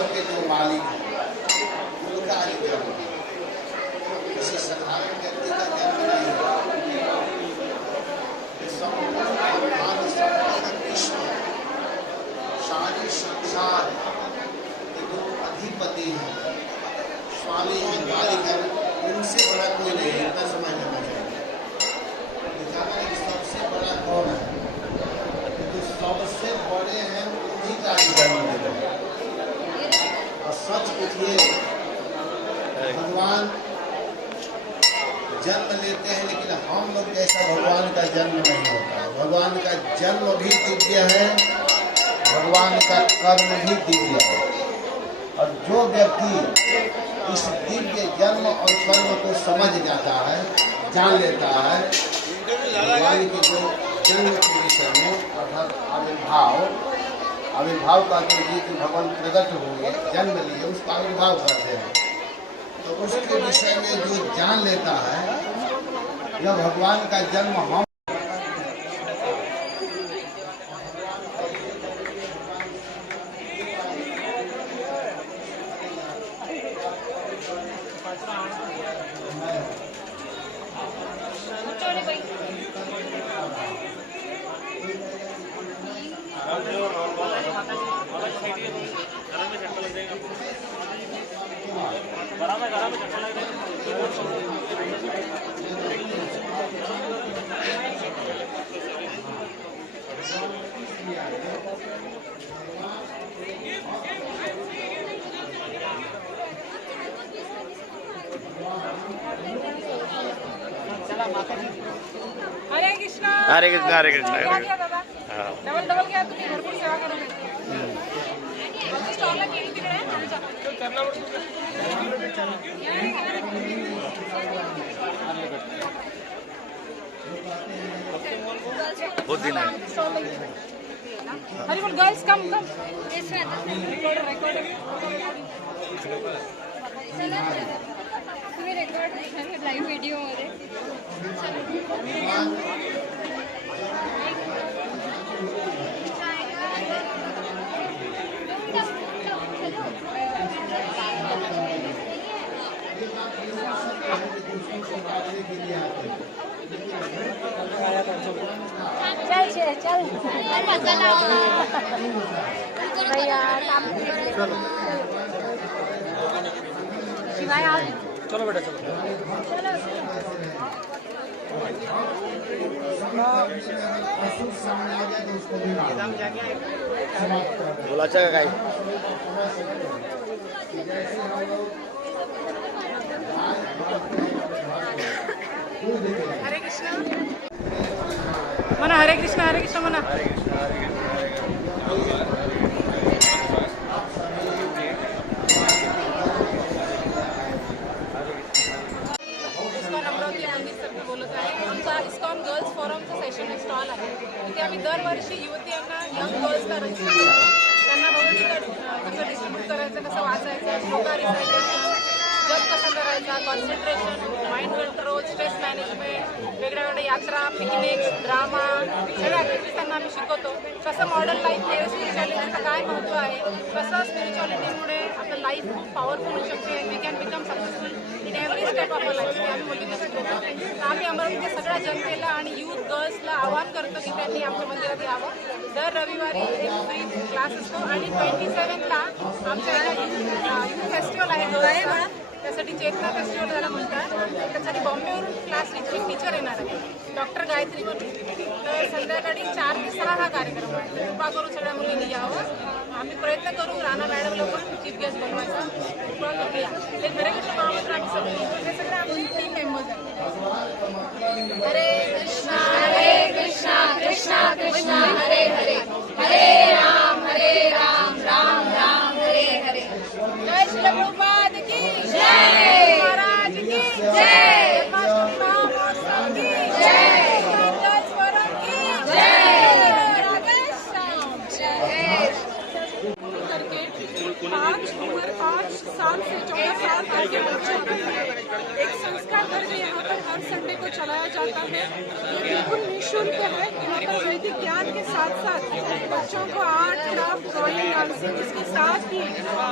विश्व के जो मालिक हैं उनका ही जन्म, किसी साधारण व्यक्ति का जन्म नहीं हुआ। विश्व सारे संसार के जो अधिपति हैं, स्वामी हैं, मालिक हैं, उनसे बड़ा कोई नहीं है। इतना समझ लेना चाहिए। सबसे बड़ा कौन है? जो सबसे बड़े हैं उन्हीं का ही जन्म देते हैं। और सच पूछिए, भगवान जन्म लेते हैं, लेकिन हम लोग जैसा भगवान का जन्म नहीं होता। भगवान का जन्म भी दिव्य है, भगवान का कर्म भी दिव्य है। और जो व्यक्ति इस दिव्य जन्म और कर्म को समझ जाता है, जान लेता है, भगवान के जो जन्म के विषय में अर्थात आविर्भाव का जो जी कि भगवान प्रकट होंगे, जन्म लिए, उसका आविर्भाव करते हैं, तो उसके विषय में जो जान लेता है, जब भगवान का जन्म हम हरे कृष्णा हरे कृष्णा हरे कृष्णा। क्या दादा डबल डबल क्या तुम्ही भरपूर सेवा करून स्टॉलला गेली तिकडे बहुत दिन है। हरी बोल गर्ल्स कम रिकॉर्ड तुम्ही रेकॉर्ड लाईव्ह व्हिडिओ मध्ये चल भैया शिवाय आज चलो बेटा चलो। बोलाचा का काय? हरे कृष्णा मना, हरे कृष्णा मना। बोलत आहे आमचा इस्कॉन गर्ल्स फोरमचं सेशन स्टॉल आहे। इथे आम्ही दरवर्षी युवतींना, यंग गर्ल्सला रजिस्टर करतो, त्यांना भगवद्गीता कसं डिस्ट्रीब्यूट करायचं, कसं वाचायचं, श्लोका रिसायटेशन, जप कसं करायचा, concentration, mind control, stress management, वेगळ्या वेगळ्या यात्रा, पिकनिक्स, ड्रामा, सगळ्या ॲक्टिव्हिटीज त्यांना आम्ही शिकवतो। कसं मॉडर्न लाईफमध्ये स्पिरिच्युअलिटीचं काय महत्त्व आहे, कसं स्पिरिच्युअलिटीमुळे आपलं लाईफ खूप पॉवरफुल होऊ शकते, we can become successful in every step of a life, आम्ही मुलींना शिकवतो। आम्ही अमरावतीच्या सगळ्या जनतेला आणि यूथ गर्ल्सला आवाहन करतो की त्यांनी आमच्या मंदिरात यावं। दर रविवारी एक फ्री क्लास असतो आणि 27ला आमच्या यूथ फेस्टिवल आहे गर्ल्सचा, त्यासाठी चेतना फेस्टिवल त्याला म्हणतात। त्यासाठी बॉम्बेवरून क्लास टीचर येणार आहे, डॉक्टर गायत्री म्हणून। तर संध्याकाळी 4 ते 6 हा कार्यक्रम आहे। कृपा करून सगळ्या मुलींनी यावं। आम्ही प्रयत्न करू राणा मॅडमला पण चीफ गेस्ट बनवायचा, कृपा करूया। हे हरे कृष्ण महामंत्र आम्ही सगळे आमचे 3 मेंबर्स आहेत। हरे कृष्णा कृष्णा कृष्णा हरे हरे, हरे राम राम राम हरे हरे। जय श्री प्रभुपाद की जय, महाराज की जय, महामहोत्सव की जय, फोरम की जय, राधे श्याम जय। करके 5 साल से 14 साल तक के बच्चों को एक संस्कार घर जो यहाँ पर हर संडे को चलाया जाता है, ये बिल्कुल निःशुल्क है। यहाँ पर वैदिक ज्ञान के साथ साथ बच्चों को आर्ट, क्राफ्ट, ड्राइंग, डांसिंग, इसके साथ ही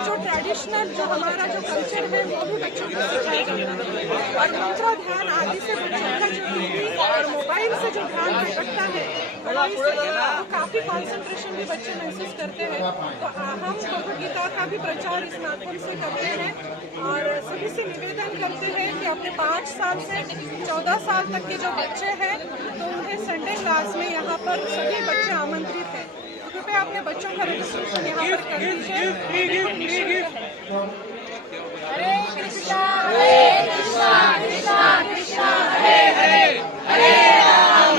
जो ट्रेडिशनल जो हमारा जो कल्चर है वो भी बच्चों को सिखाया जाता है। और दूसरा ध्यान आदि से बच्चों का जो टीवी और मोबाइल से जो ध्यान भटकता है पढ़ाई से, तो काफ़ी कॉन्सेंट्रेशन भी बच्चे महसूस करते हैं। तो हम भगवद गीता का भी प्रचार इस माध्यम से करते हैं और सभी से निवेदन करते हैं कि अपने 5 साल से 14 साल तक के जो बच्चे हैं तो उन्हें संडे क्लास में यहाँ पर सभी बच्चे आमंत्रित हैं। तो कृपया अपने बच्चों का रजिस्ट्रेशन यहाँ पर कर दीजिए। हरे कृष्णा कृष्णा कृष्णा हरे हरे, हरे राम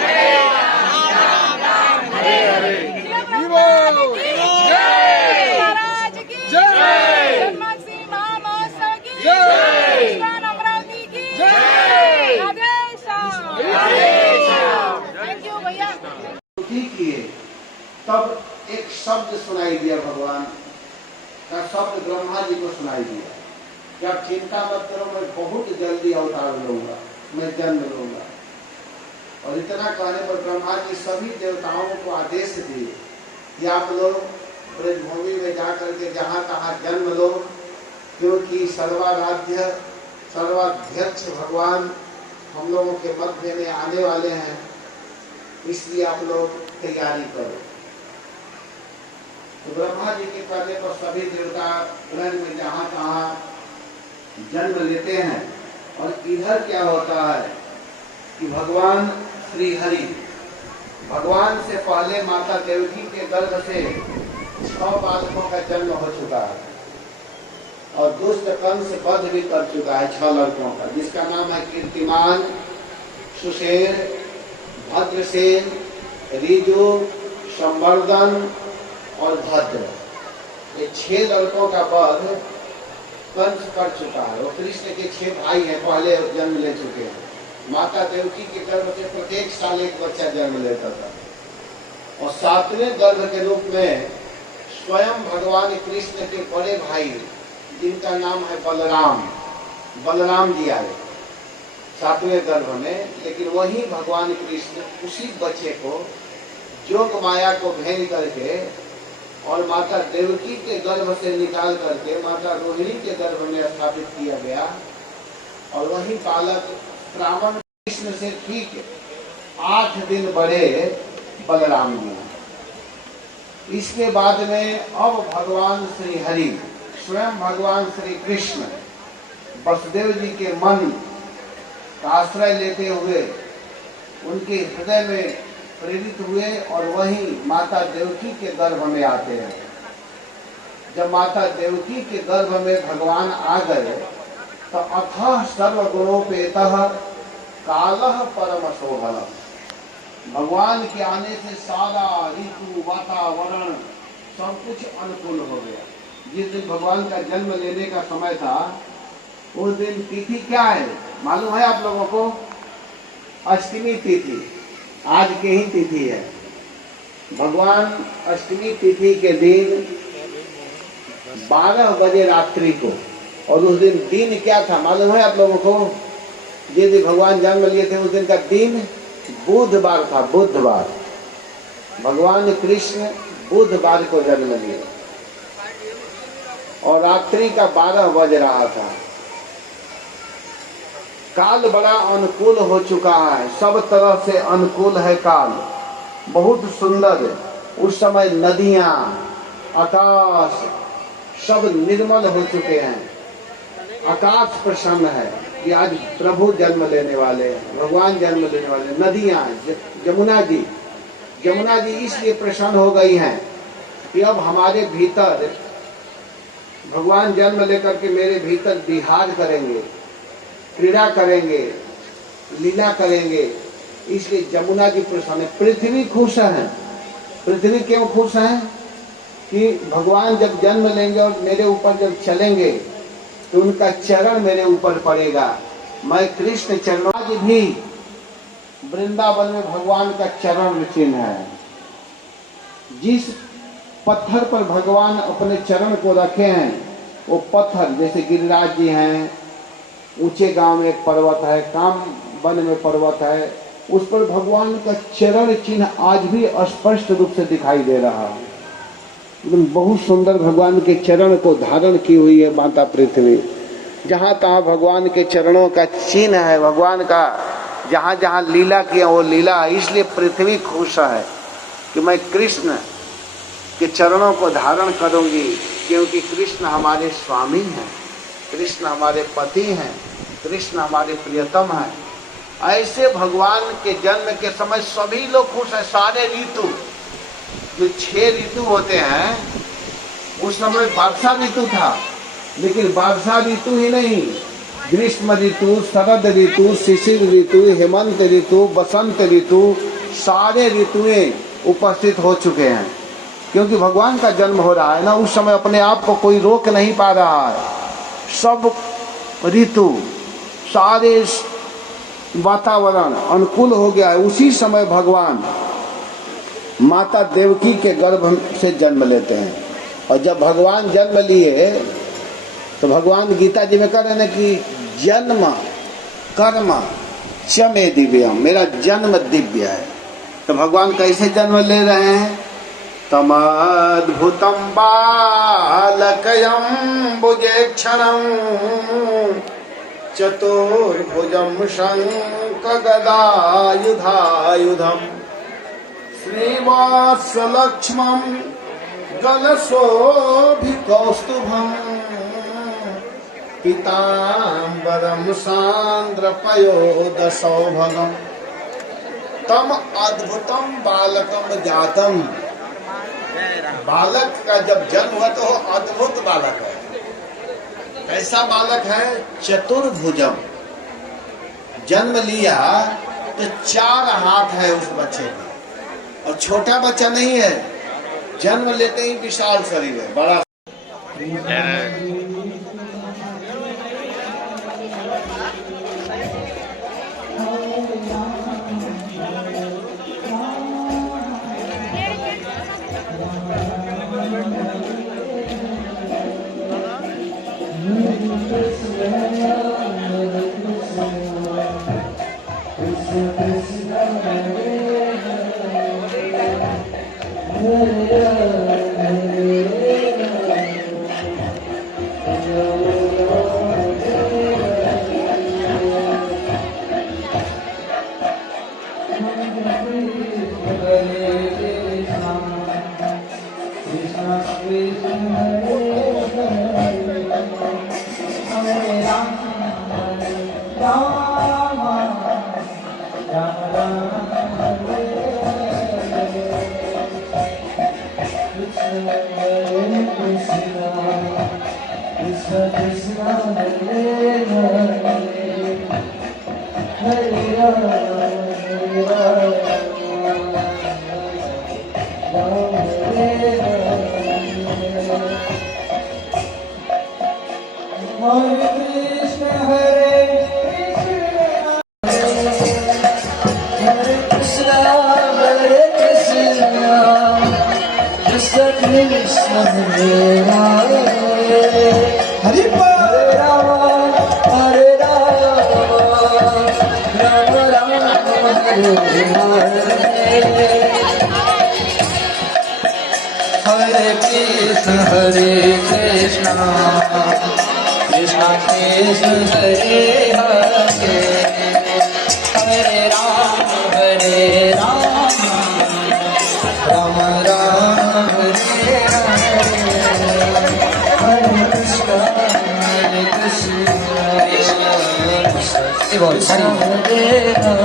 हरे हरे। महाराज की जय, जन्माष्टमी महोत्सव की जय, अमरावती की जय। राधे श्याम। थैंक यू भैया। किए तब एक शब्द सुनाई दिया, भगवान का शब्द ब्रह्मा जी को सुनाई दिया कि आप चिंता मत करो, मैं बहुत जल्दी अवतार लूंगा, मैं जन्म लूंगा। और इतना कहने पर ब्रह्मा जी सभी देवताओं को आदेश दिए कि आप लोग ब्रजभूमि में जाकर के जहाँ तहाँ जन्म लो, क्योंकि सर्वाराध्य सर्वाध्यक्ष भगवान हम लोगों के मध्य में आने वाले हैं, इसलिए आप लोग तैयारी करो। तो ब्रह्मा जी के कहने पर सभी देवता ब्रज में जहाँ तहाँ जन्म लेते हैं। और इधर क्या होता है कि भगवान श्री हरि, भगवान से पहले माता देवकी के गर्भ से 6 बालकों का जन्म हो चुका है और दुष्ट कंस वध भी कर चुका है 6 लड़कों का, जिसका नाम है कीर्तिमान, सुषेण, भद्रसेन, ऋजु, संवर्धन और भद्र। ये 6 लड़कों का वध कंस कर चुका है। वो कृष्ण के 6 भाई हैं, पहले जन्म ले चुके हैं। माता देवकी के गर्भ से प्रत्येक साल एक बच्चा जन्म लेता था। और 7वें गर्भ के रूप में स्वयं भगवान कृष्ण के बड़े भाई, जिनका नाम है बलराम, बलराम जी आए 7वें गर्भ में। लेकिन वही भगवान कृष्ण उसी बच्चे को जोग माया को भेद करके और माता देवकी के गर्भ से निकाल करके माता रोहिणी के गर्भ में स्थापित किया गया। और वही बालक श्रावण कृष्ण से ठीक 8 दिन बड़े बलराम जी। इसके बाद में अब भगवान श्री हरि स्वयं भगवान श्री कृष्ण वसुदेव जी के मन का आश्रय लेते हुए उनके हृदय में प्रेरित हुए और वहीं माता देवकी के गर्भ में आते हैं। जब माता देवकी के गर्भ में भगवान आ गए तो अथः सर्वगुणोपेतः कालः परम शोभनः, भगवान के आने से सारा ऋतु वातावरण सब कुछ अनुकूल हो गया। जिस दिन भगवान का जन्म लेने का समय था उस दिन तिथि क्या है मालूम है आप लोगों को? अष्टमी तिथि, आज के ही तिथि है। भगवान अष्टमी तिथि के दिन 12 बजे रात्रि को, और उस दिन क्या था मालूम है आप लोगों को? जिस दिन भगवान जन्म लिए थे उस दिन का दिन बुधवार था। बुधवार, भगवान कृष्ण बुधवार को जन्म लिए और रात्रि का 12 बज रहा था। काल बड़ा अनुकूल हो चुका है, सब तरह से अनुकूल है काल, बहुत सुंदर। उस समय नदियां, आकाश सब निर्मल हो चुके हैं। आकाश प्रसन्न है कि आज प्रभु जन्म लेने वाले हैं, भगवान जन्म लेने वाले। नदियां, जमुना जी इसलिए प्रसन्न हो गई हैं कि अब हमारे भीतर भगवान जन्म लेकर के मेरे भीतर विहार करेंगे, क्रीड़ा करेंगे, लीला करेंगे, इसलिए जमुना जी प्रसन्न है। पृथ्वी खुश है। पृथ्वी क्यों खुश है? कि भगवान जब जन्म लेंगे और मेरे ऊपर जब चलेंगे तो उनका चरण मेरे ऊपर पड़ेगा। मैं कृष्ण चरण, आज भी वृंदावन में भगवान का चरण चिन्ह है। जिस पत्थर पर भगवान अपने चरण को रखे हैं वो पत्थर, जैसे गिरिराज जी हैं, ऊंचे गांव में एक पर्वत है, काम वन में पर्वत है, उस पर भगवान का चरण चिन्ह आज भी स्पष्ट रूप से दिखाई दे रहा है। एकदम बहुत सुंदर भगवान के चरण को धारण की हुई है माता पृथ्वी। जहाँ तहाँ भगवान के चरणों का चिन्ह है, भगवान का जहाँ जहाँ लीला किया वो लीला है। इसलिए पृथ्वी खुश है कि मैं कृष्ण के चरणों को धारण करूंगी, क्योंकि कृष्ण हमारे स्वामी हैं, कृष्ण हमारे पति हैं, कृष्ण हमारे प्रियतम हैं। ऐसे भगवान के जन्म के समय सभी लोग खुश हैं। सारे ऋतु, जो 6 ऋतु होते हैं, उस समय वर्षा ऋतु था, लेकिन वर्षा ऋतु ही नहीं, ग्रीष्म ऋतु, शरद ऋतु, शिशिर ऋतु, हेमंत ऋतु, बसंत ऋतु, सारे ऋतुएं उपस्थित हो चुके हैं। क्योंकि भगवान का जन्म हो रहा है ना, उस समय अपने आप को कोई रोक नहीं पा रहा है। सब ऋतु, सारे वातावरण अनुकूल हो गया है। उसी समय भगवान माता देवकी के गर्भ से जन्म लेते हैं। और जब भगवान जन्म लिए तो भगवान गीता जी में कह रहे हैं कि जन्म कर्म च मे दिव्यम, मेरा जन्म दिव्य है। तो भगवान कैसे जन्म ले रहे हैं? तमद्भुतम बालकयं भुजेक्षणं चतुर्भुजं शंखगदायुधायुधं श्रीवात्सलक्ष्मं गलशोभिकौस्तुभं पीताम्बरं सान्द्रपयोदशौभगम् तम अद्भुतम बालकम जातम। बालक का जब जन्म हुआ तो अद्भुत बालक है। कैसा बालक है? चतुर्भुजम। जन्म लिया तो 4 हाथ है उस बच्चे में, और छोटा बच्चा नहीं है, जन्म लेते ही विशाल शरीर है, बड़ा।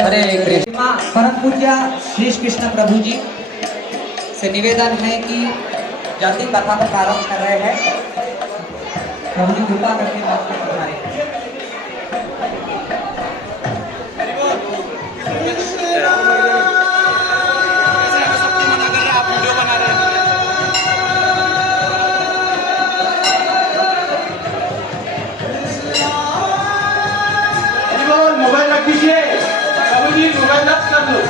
हरे कृष्ण। परम पूज्य श्री कृष्ण प्रभु जी से निवेदन है कि जल्दी कथा को प्रारंभ कर रहे हैं। प्रभु जी कृपा करके बात को सुधारें। मोबाइल रख दीजिए, प्रभु जी मोबाइल रख कर लो।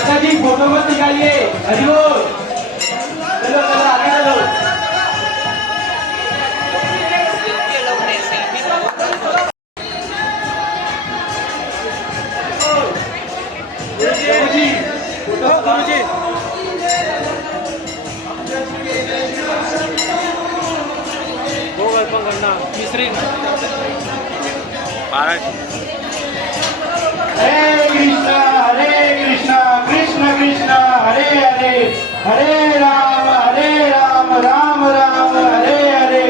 माता जी फोटो मत निकालिए, हरि बोल। चलो चलो आगे चलो। गुरुजी, फोटो गुरुजी। महाराज हरे कृष्णा कृष्ण कृष्ण हरे हरे, हरे राम राम राम हरे हरे।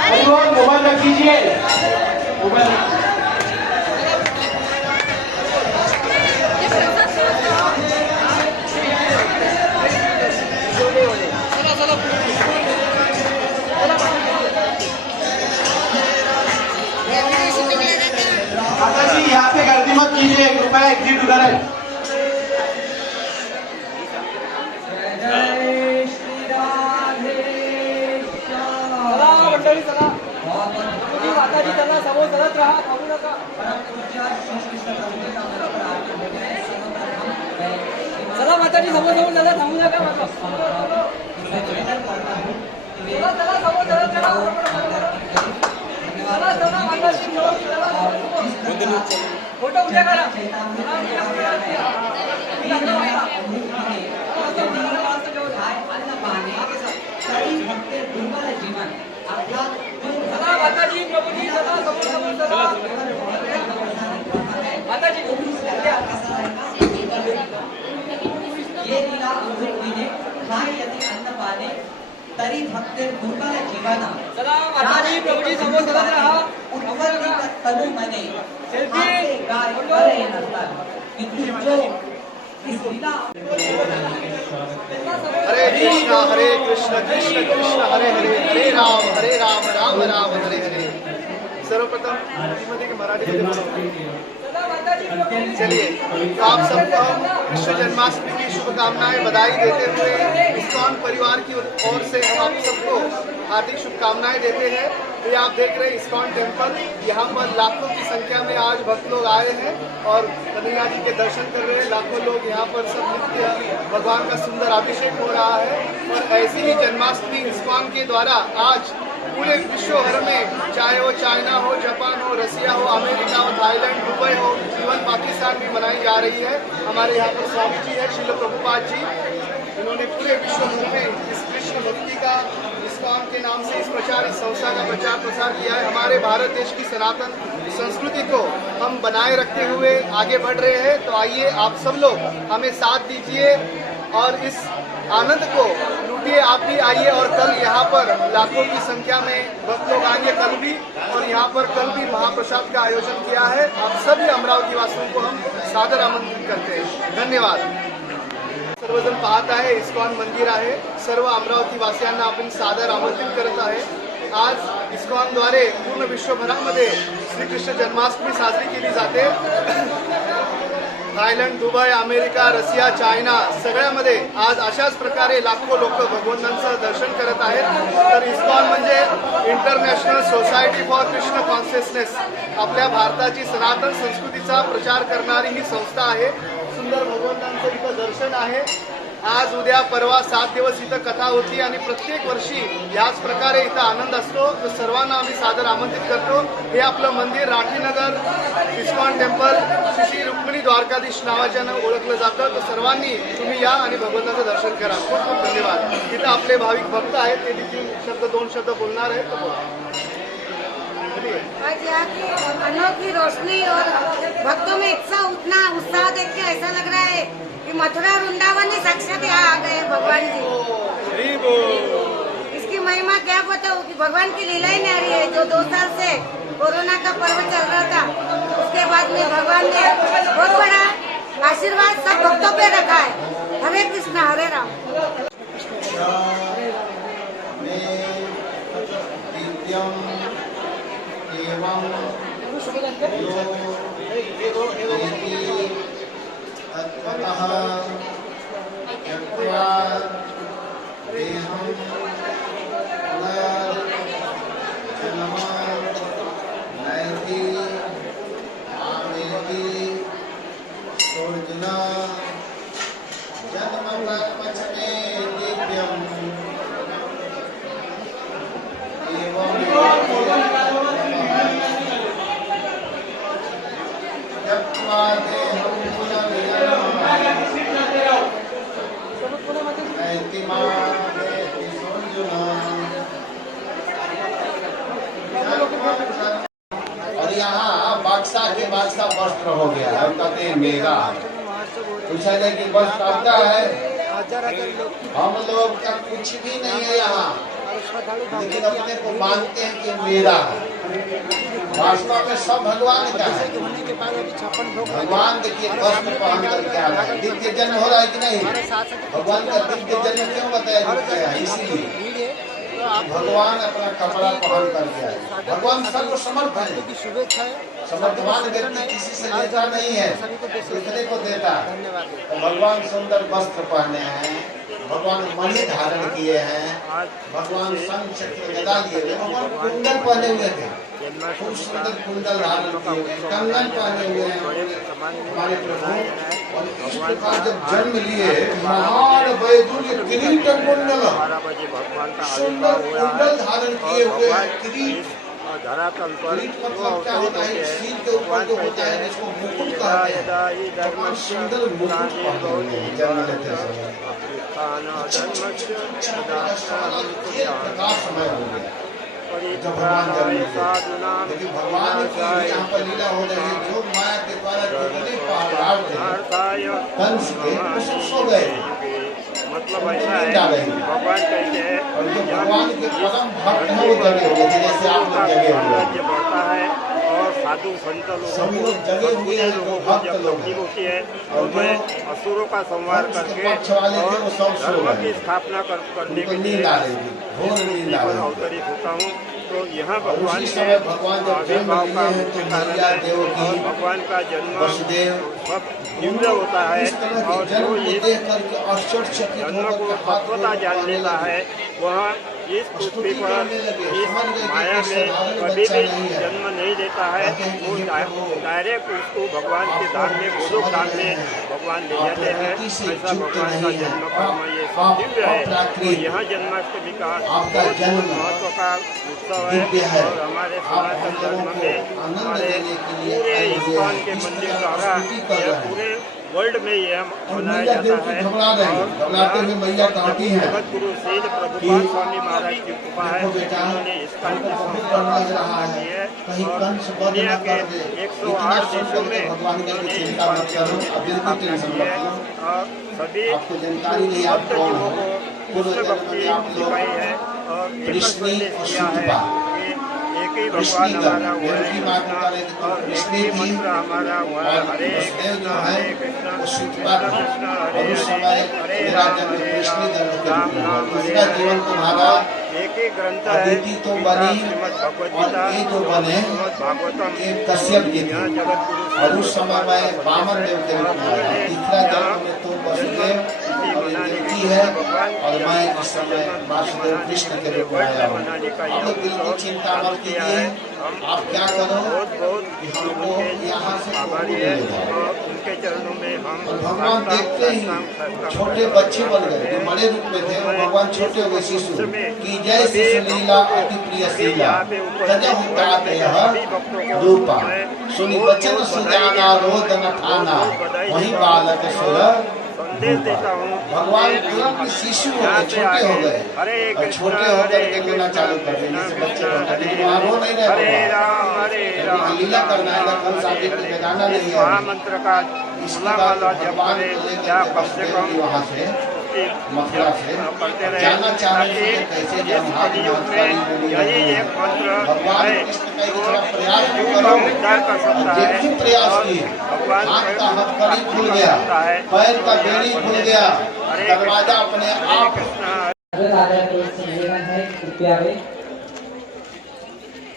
हरि बोल। मोबाइल रख दीजिए, मोबाइल माता जी यहाँ पे गर्दी मत कीजिए, कृपया एग्जिट उधर है। जय श्री राधे श्याम। मंडळी चला, माता जी चला, समोर चलत राहा, थांबू नका। चला माता जी समोर समोर चला, थांबू नका। चला चला समोर चलत चला, चला चला माता जी फोटो उद्या काढा। चला माता जी प्रभुजी चला, समोर समोर चला माता जी। ये लीला अमृत विने खाय यदि अन्न पाने तरी भक्ते दुर्बल जीवन। चला माता जी प्रभुजी समोर चलत राहा, उठवली तनु मने सेल्फी गाय करे नसतात, किंतु जो इस लीला हरे कृष्ण कृष्ण कृष्ण हरे हरे, हरे राम राम राम हरे हरे। सर्वप्रथम हिंदी के मराठी में चलिए, तो आप सबको हम विश्व जन्माष्टमी की शुभकामनाएं बधाई देते हुए इस्कॉन परिवार की ओर से हम आप सबको हार्दिक शुभकामनाएं देते हैं। तो ये आप देख रहे हैं इस्कॉन टेम्पल, यहाँ पर लाखों की संख्या में आज भक्त लोग आए हैं और कन्हैया जी के दर्शन कर रहे हैं। लाखों लोग यहाँ पर सब नित्य भगवान का सुंदर अभिषेक हो रहा है। और ऐसी ही जन्माष्टमी इस्कॉन के द्वारा आज पूरे विश्व भर में, चाहे वो चाइना हो, जापान हो, रसिया हो, अमेरिका हो, थाईलैंड, दुबई हो, इवन पाकिस्तान भी मनाई जा रही है। हमारे यहाँ पर स्वामी जी है, श्रील प्रभुपाद जी, इन्होंने पूरे विश्व भर में इस कृष्ण भक्ति का इस्कॉन के नाम से इस संस्था का प्रचार प्रसार किया है। हमारे भारत देश की सनातन संस्कृति को हम बनाए रखते हुए आगे बढ़ रहे हैं। तो आइए आप सब लोग हमें साथ दीजिए और इस आनंद को लूटिए। आप भी आइए और कल यहाँ पर लाखों की संख्या में भक्त लोग आएंगे कल भी, और यहाँ पर कल भी महाप्रसाद का आयोजन किया है। आप सभी अमरावती वासियों को हम सादर आमंत्रित करते हैं। धन्यवाद। सर्वजण पाहत आहे इस्कॉन मंदिर आहे, सर्व अमरावती वासियांना आपण सादर आमंत्रित करत आहे। आज इस्कॉनद्वारे पूर्ण विश्वभरामध्ये श्रीकृष्ण जन्माष्टमी साजरी केली जाते। Thailand, Dubai, America, Russia, China सगळ्यामध्ये आज अशाच प्रकारे लाखो लोक भगवंतांचं दर्शन करत आहेत। तर इस्कॉन म्हणजे international society for Krishna consciousness, आपल्या भारताची सनातन संस्कृतीचा प्रचार करणारी ही संस्था आहे। सुंदर भगवंतांचं इथं दर्शन आहे। आज उद्या परवा 7 दिवस इथं कथा होती आणि प्रत्येक वर्षी याच प्रकारे इथं आनंद असतो। तो सर्वांना आम्ही सादर आमंत्रित करतो। हे आपलं मंदिर राठीनगर इस्कॉन टेम्पल श्री रुक्मिणी द्वारकाधीश नावाच्यानं ओळखलं जातं। तर सर्वांनी तुम्ही या आणि भगवंताचं दर्शन करा। खूप खूप धन्यवाद। इथं आपले भाविक भक्त आहेत, ते देखील दोन शब्द बोलणार आहेत। आज यहाँ की अनोखी रोशनी और भक्तों में इतना उत्साह देख के ऐसा लग रहा है कि मथुरा वृंदावन ही साक्षात यहाँ आ गए भगवान जी। इसकी महिमा क्या बताऊँ कि भगवान की लीला ही न्यारी है। जो 2 साल से कोरोना का पर्व चल रहा था, उसके बाद में भगवान ने बहुत बड़ा आशीर्वाद सब भक्तों पे रखा है। हरे कृष्णा हरे राम। सत्यम एवं यो वेति तत्त्वतः त्यक्त्वा देहं पुनर्जन्म नैति मामेति सोऽर्जुन जन्म कर्मचमे दिव्यम् एवं त्यक्त्वा देहं पुनर्जन्म नैति मामेति सोऽर्जुन। और यहाँ बादशाह के बादशाह वस्त्र हो गया है, कहते हैं मेरा। पूछा जाए कि वस्त्र आपका है, हम लोग का कुछ भी नहीं है यहाँ, लेकिन अपने को मानते हैं कि मेरा है। वास्तव में सब भगवान का है। भगवान देखिए वस्त्र पहन करके आ रहा है। दिव्य जन्म हो रहा है कि नहीं? भगवान का दिव्य जन्म क्यों बताया जाता है? इसलिए भगवान अपना कपड़ा पहन करके आए। भगवान सर्व समर्थ है। समर्थवान व्यक्ति किसी से लेता नहीं है, दूसरे को देता है। तो भगवान सुंदर वस्त्र पहने हैं, भगवान मणि धारण किए हैं, भगवान शंख चक्र गदा लिए हुए, भगवान कुंडल पहने हुए थे, खूब सुंदर कुंडल धारण किए हुए, कंगन पहने हुए हैं हमारे प्रभु। और इस प्रकार जब जन्म लिए महान वैदुर्य किरीट कुंडल, सुंदर कुंडल धारण किए हुए किरीट। धरातल पर मतलब क्या होता है? सिर के ऊपर जो होता है जिसको मुकुट कहते हैं, भगवान सुंदर मुकुट पहने हैं जन्म लेते समय। प्रकाश समय हो गया जब भगवान जन्म लिए। लेकिन भगवान की यहाँ पर लीला हो रही है, जो माया के द्वारा जितने पहाड़ थे कंस के सो गए, मतलब ऐसा है भगवान कहते हैं और जो भगवान के परम भक्त हैं वो जगे हुए, जैसे आप लोग जगे हुए राज्य बढ़ता है और साधु संत लोगों जगे हुए हैं, जो भक्त लोग की होती है और मैं असुरों का संहार करके और धर्म की स्थापना करने के लिए अवतरित होता हूँ। तो यहाँ भगवान के आविर्भाव का मुख्य कारण है और भगवान का जन्म सब दिव्य होता है और जो इस जन्म को तत्वता जान लेता है वह इस पृथ्वी पर इस माया में कभी भी जन्म नहीं लेता है। वो डायरेक्ट उसको भगवान के धाम में गोलोक धाम में भगवान ले जाते हैं। ऐसा भगवान का जन्म कर्म ये सब दिव्य है। तो यहाँ जन्माष्टमी का बहुत महत्व का उत्सव है और हमारे सनातन धर्म में हमारे पूरे इस्कॉन के मंदिर द्वारा पूरे वर्ल्ड में यह मनाया जाता है। और जगत गुरु श्रील प्रभुपाद स्वामी महाराज की कृपा है, उन्होंने इस्कॉन की स्थापना की है और दुनिया के 108 देशों में उन्होंने इस्कॉन की स्थापना की है और सभी भक्त जीवों को कृष्ण भक्ति सिखाई है और एक संदेश दिया है कि एक ही भगवान हमारा हुआ है कृष्ण और एक ही मंत्र हमारा हुआ है हरे कृष्ण हरे कृष्ण कृष्ण कृष्ण हरे हरे हरे राम राम राम हरे हरे। एक ही ग्रंथ है श्रीमद् भगवद गीता और श्रीमद् भागवतम। कश्यप जी थे यहाँ जगत गुरु और उस समय में वामन देव के रूप में आया। तीसरा जन्म में तो वसुदेव है और मैं इस समय वासुदेव कृष्ण के रूप में आया हूँ। आप लोग बिल्कुल चिंता मत कीजिए, आप क्या करो हमको यहाँ से उनके चरणों में हम भगवान देखते ही छोटे बच्चे बन गए, जो बड़े रूप में थे वो भगवान छोटे हो गए। शिशु की जय शिशु लीला अति प्रिय शीला रूपा सुनी बचन सुजाना रोदन ठाना वही बालक सुर संदेश देता हूँ। भगवान शिशु हो गए, छोटे हो गए और छोटे होकर के लेना चालू कर दिए जैसे बच्चे होते हैं, लेकिन वहाँ रो नहीं रहे। लीला करना है, लखन साबित को जगाना नहीं है। महामंत्र का इसके बाद भगवान को लेकर कम से कम वहाँ से मथुरा से जाना चाह रहे हैं कैसे जब हाथ में यही एक मंत्र भगवान है कृष्ण का एक थोड़ा प्रयास भी करो। उद्धार कर सकता है। जितनी प्रयास किए हाथ का हथकड़ी खुल गया, पैर का बेड़ी खुल गया, दरवाजा अपने आप निवेदन है कृपया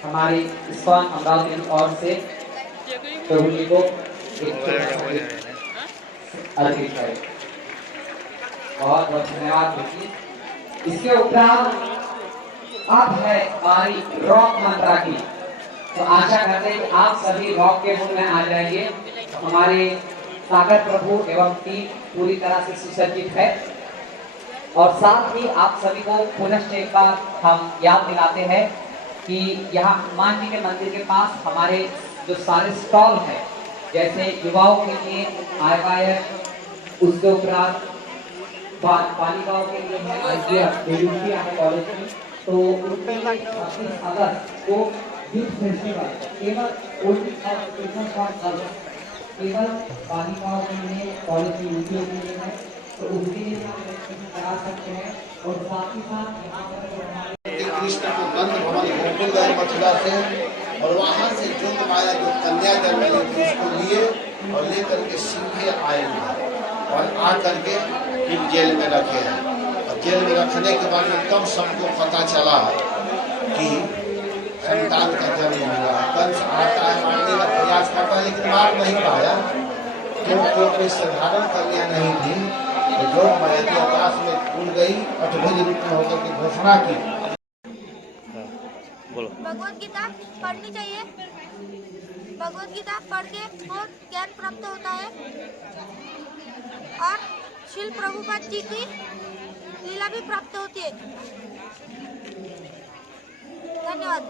हमारे इस्कॉन अमरावती की ओर से प्रभु जी को एक अर्पित करें। बहुत बहुत धन्यवाद बेटी। इसके उपरांत अब है हमारी रॉक मंत्रा की, तो आशा करते हैं कि आप सभी रॉक के मूड में आ जाइए। हमारे सागर प्रभु एवं टीम पूरी तरह से सुसज्जित है और साथ ही आप सभी को पुनः एक बार हम याद दिलाते हैं कि यहाँ हनुमान जी के मंदिर के पास हमारे जो सारे स्टॉल हैं, जैसे युवाओं के लिए आयवायर, उसके उपरांत बालिकाओं के लिए है IGF कॉलेज की, तो उनके 25 अगस्त को यूथ फेस्टिवल केवल केवल बालिकाओं के लिए कॉलेज की यूथियों के लिए है, तो उसके लिए करा सकते हैं। और साथ ही साथ यहाँ पर कृष्ण को नंद भवन गोकुल गए मथुरा से, और वहाँ से जोत माया जो कन्या जन्म ली थी उसको लिए और लेकर के सीधे आए और आ करके फिर जेल में रखे हैं। और जेल में रखने के बाद एकदम सबको पता चला कि संतान का जन्म हुआ। कंस आता है, मारने का प्रयास करता है, लेकिन मार नहीं पाया क्योंकि कोई साधारण कन्या नहीं थी। तो जो मायाती आकाश में उड़ गई, अठभुज रूप में होकर के घोषणा की। भगवत गीता पढ़नी चाहिए। भगवत गीता पढ़ के बहुत ज्ञान प्राप्त होता है और श्रील प्रभुपाद जी की लीला भी प्राप्त होती है। धन्यवाद।